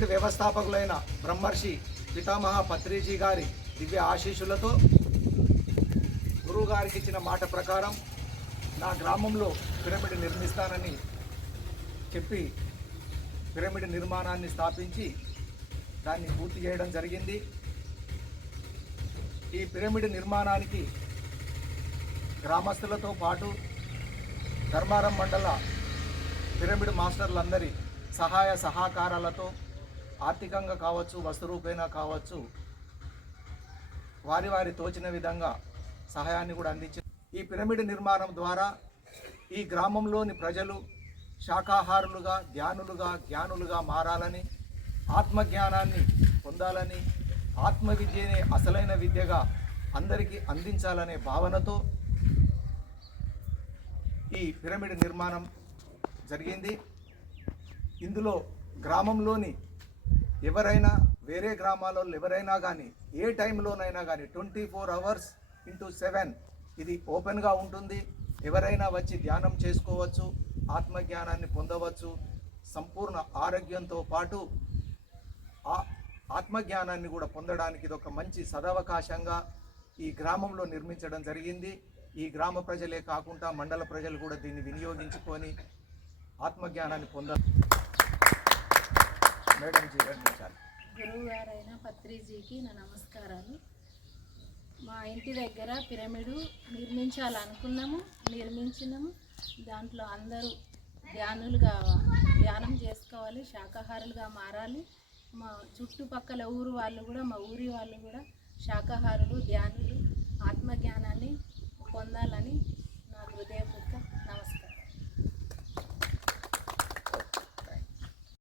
Pyramid వ్యవస్థాపకులైన బ్రహ్మర్షి పితామహ పత్రిజీ గారి దివ్య ఆశీస్సులతో గురువు గారికి ఇచ్చిన మాట ప్రకారం నా గ్రామంలో పిరమిడ్ నిర్మిస్తానని చెప్పి పిరమిడ్ నిర్మాణాన్ని స్థాపించి దాన్ని పూర్తి చేయడం జరిగింది. ఈ పిరమిడ్ నిర్మాణానికి గ్రామస్తులతో పాటు ధర్మారం మండల పిరమిడ్ మాస్టర్లందరి సహాయ సహకారాలతో ఆర్థికంగా కావచ్చు వస్తురూపేణా కావచ్చు వారి వారి తోచిన విధంగా సహాయాన్ని కూడా అందించింది ఈ పిరమిడ్ నిర్మాణం ద్వారా ఈ గ్రామంలోని ప్రజలు శాకాహారులుగా ధ్యానులుగా జ్ఞానులుగా మారాలని ఆత్మజ్ఞానాన్ని పొందాలని ఆత్మ విద్యనే అసలైన విద్యగా అందరికీ అందించాలనే భావనతో ఈ పిరమిడ్ నిర్మాణం జరిగింది. ఇందులో గ్రామంలోని ఎవరైనా వేరే గ్రామాలలో ఎవరైనా కానీ ఏ టైంలోనైనా కానీ twenty four hours into seven ఇది ఓపెన్గా ఉంటుంది. ఎవరైనా వచ్చి ధ్యానం చేసుకోవచ్చు ఆత్మజ్ఞానాన్ని పొందవచ్చు. సంపూర్ణ ఆరోగ్యంతో పాటు ఆ ఆత్మజ్ఞానాన్ని కూడా పొందడానికి ఇది ఒక మంచి సదవకాశంగా ఈ గ్రామంలో నిర్మించడం జరిగింది. ఈ గ్రామ ప్రజలే కాకుండా మండల ప్రజలు కూడా దీన్ని వినియోగించుకొని ఆత్మజ్ఞానాన్ని పొంద గురువుగారైన గురువు గారైన పత్రిజీకి నా నమస్కారాలు. మా ఇంటి దగ్గర పిరమిడు నిర్మించాలనుకున్నాము నిర్మించినాము. దాంట్లో అందరూ ధ్యానులుగా ధ్యానం చేసుకోవాలి శాకాహారులుగా మారాలి. మా చుట్టుపక్కల ఊరు వాళ్ళు కూడా మా ఊరి వాళ్ళు కూడా శాకాహారులు ధ్యానులు.